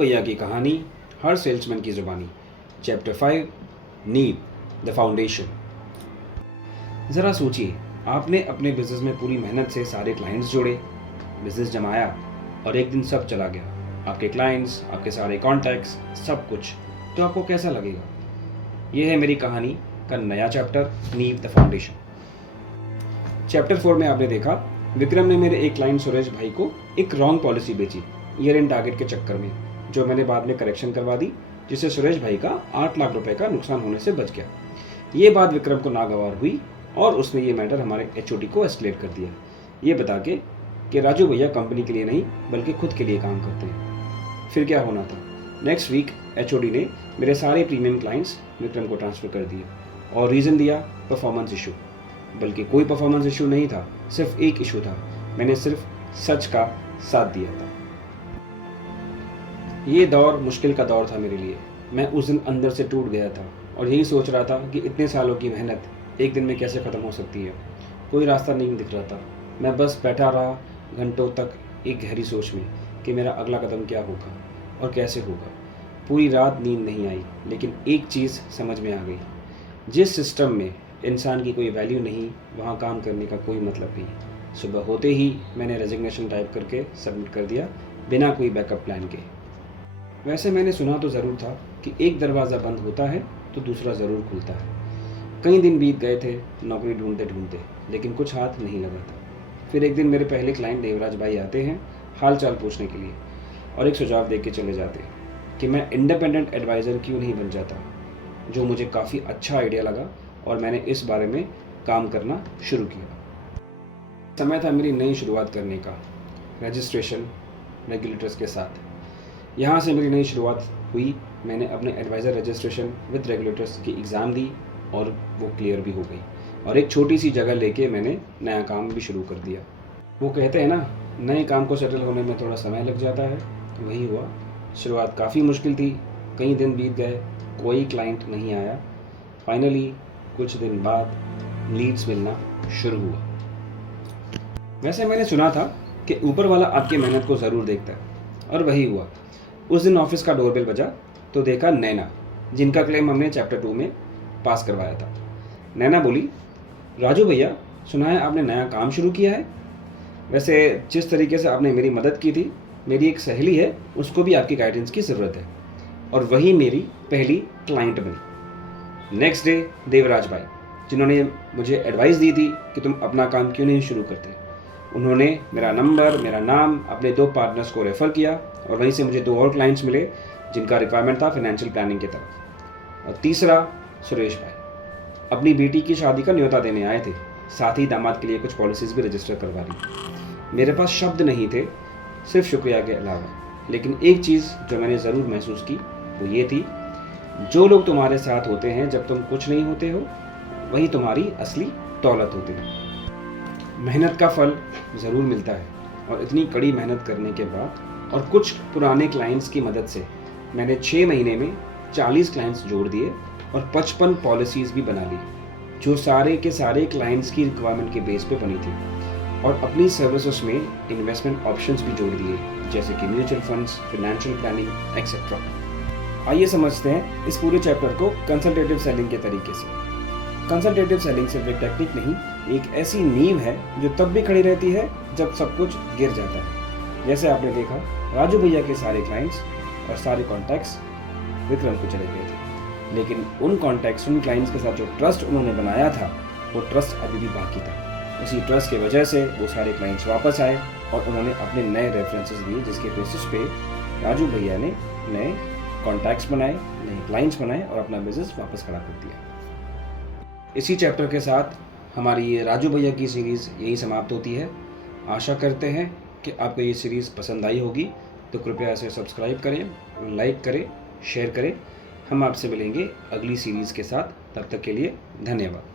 भैया की कहानी, हर सेल्समैन की ज़ुबानी। Chapter 5, need the foundation. ज़रा सोचिए, आपने अपने बिजनेस में पूरी मेहनत से सारे क्लाइंट्स जोड़े, बिजनेस जमाया और एक दिन सब चला गया। आपके क्लाइंट्स, आपके सारे कॉन्टैक्ट्स, सब कुछ। तो आपको कैसा लगेगा? यह है मेरी कहानी का नया chapter, need the foundation. Chapter 4 में आपने देखा, विक्रम ने मेरे एक क्लाइंट सुरेश भाई को एक रॉन्ग पॉलिसी बेची ईयर एंड टारगेट के चक्कर में, जो मैंने बाद में करेक्शन करवा दी, जिससे सुरेश भाई का 8 लाख रुपए का नुकसान होने से बच गया। ये बात विक्रम को नागवार हुई और उसने ये मैटर हमारे एचओडी को एस्केलेट कर दिया, ये बता के कि राजू भैया कंपनी के लिए नहीं बल्कि खुद के लिए काम करते हैं। फिर क्या होना था? नेक्स्ट वीक एचओडी ने मेरे सारे प्रीमियम क्लाइंट्स विक्रम को ट्रांसफ़र कर दिए और रीज़न दिया परफॉर्मेंस इशू। बल्कि कोई परफॉर्मेंस इशू नहीं था, सिर्फ एक इशू था, मैंने सिर्फ सच का साथ दिया था। ये दौर मुश्किल का दौर था मेरे लिए। मैं उस दिन अंदर से टूट गया था और यही सोच रहा था कि इतने सालों की मेहनत एक दिन में कैसे ख़त्म हो सकती है। कोई रास्ता नहीं दिख रहा था। मैं बस बैठा रहा घंटों तक एक गहरी सोच में कि मेरा अगला कदम क्या होगा और कैसे होगा। पूरी रात नींद नहीं आई, लेकिन एक चीज़ समझ में आ गई, जिस सिस्टम में इंसान की कोई वैल्यू नहीं, वहाँ काम करने का कोई मतलब नहीं। सुबह होते ही मैंने रेजिग्नेशन टाइप करके सबमिट कर दिया, बिना कोई बैकअप प्लान के। वैसे मैंने सुना तो ज़रूर था कि एक दरवाज़ा बंद होता है तो दूसरा ज़रूर खुलता है। कई दिन बीत गए थे नौकरी ढूंढते ढूंढते, लेकिन कुछ हाथ नहीं लगा था। फिर एक दिन मेरे पहले क्लाइंट देवराज भाई आते हैं हाल चाल पूछने के लिए और एक सुझाव दे के चले जाते हैं कि मैं इंडिपेंडेंट एडवाइज़र क्यों नहीं बन जाता, जो मुझे काफ़ी अच्छा आइडिया लगा और मैंने इस बारे में काम करना शुरू किया। समय था मेरी नई शुरुआत करने का, रजिस्ट्रेशन रेगुलेटर्स के साथ। यहाँ से मेरी नई शुरुआत हुई। मैंने अपने एडवाइज़र रजिस्ट्रेशन विद रेगुलेटर्स की एग्ज़ाम दी और वो क्लियर भी हो गई और एक छोटी सी जगह लेके मैंने नया काम भी शुरू कर दिया। वो कहते हैं ना, नए काम को सेटल होने में थोड़ा समय लग जाता है, वही हुआ। शुरुआत काफ़ी मुश्किल थी, कई दिन बीत गए, कोई क्लाइंट नहीं आया। फाइनली कुछ दिन बाद लीड्स मिलना शुरू हुआ। वैसे मैंने सुना था कि ऊपर वाला आपकी मेहनत को ज़रूर देखता है, और वही हुआ। उस दिन ऑफिस का डोरबेल बजा तो देखा नैना, जिनका क्लेम हमने चैप्टर 2 में पास करवाया था। नैना बोली, राजू भैया, सुना है आपने नया काम शुरू किया है। वैसे जिस तरीके से आपने मेरी मदद की थी, मेरी एक सहेली है, उसको भी आपकी गाइडेंस की ज़रूरत है। और वही मेरी पहली क्लाइंट बनी। नेक्स्ट डे देवराज भाई, जिन्होंने मुझे एडवाइस दी थी कि तुम अपना काम क्यों नहीं शुरू करते, उन्होंने मेरा नंबर, मेरा नाम अपने 2 पार्टनर्स को रेफ़र किया और वहीं से मुझे 2 और क्लाइंट्स मिले जिनका रिक्वायरमेंट था फाइनेंशियल प्लानिंग की तरफ। और तीसरा सुरेश भाई अपनी बेटी की शादी का न्योता देने आए थे, साथ ही दामाद के लिए कुछ पॉलिसीज़ भी रजिस्टर करवा दी। मेरे पास शब्द नहीं थे सिर्फ शुक्रिया के अलावा, लेकिन एक चीज़ जो मैंने ज़रूर महसूस की वो ये थी, जो लोग तुम्हारे साथ होते हैं जब तुम कुछ नहीं होते हो, वही तुम्हारी असली दौलत होते हैं। मेहनत का फल ज़रूर मिलता है, और इतनी कड़ी मेहनत करने के बाद और कुछ पुराने क्लाइंट्स की मदद से मैंने 6 महीने में 40 क्लाइंट्स जोड़ दिए और 55 पॉलिसीज़ भी बना ली, जो सारे के सारे क्लाइंट्स की रिक्वायरमेंट के बेस पे बनी थी। और अपनी सर्विसेज में इन्वेस्टमेंट ऑप्शंस भी जोड़ दिए, जैसे कि mutual funds, financial planning etcetera. आइए समझते हैं इस पूरे चैप्टर को कंसल्टेटिव सेलिंग के तरीके से। कंसल्टेटिव सेलिंग सिर्फ एक टेक्निक नहीं, एक ऐसी नींव है जो तब भी खड़ी रहती है जब सब कुछ गिर जाता है। जैसे आपने देखा, राजू भैया के सारे क्लाइंट्स और सारे कॉन्टैक्ट्स विक्रम को चले गए थे, लेकिन उन कॉन्टैक्ट्स, उन क्लाइंट्स के साथ जो ट्रस्ट उन्होंने बनाया था, वो ट्रस्ट अभी भी बाकी था। उसी ट्रस्ट की वजह से वो सारे क्लाइंट्स वापस आए और उन्होंने अपने नए रेफरेंसेस दिए, जिसके बेसिस पे राजू भैया ने नए कॉन्टैक्ट्स बनाए, नए क्लाइंट्स बनाए और अपना बिजनेस वापस खड़ा कर दिया। इसी चैप्टर के साथ हमारी ये राजू भैया की सीरीज़ यही समाप्त होती है। आशा करते हैं कि आपको ये सीरीज़ पसंद आई होगी, तो कृपया इसे सब्सक्राइब करें, लाइक करें, शेयर करें। हम आपसे मिलेंगे अगली सीरीज़ के साथ। तब तक के लिए धन्यवाद।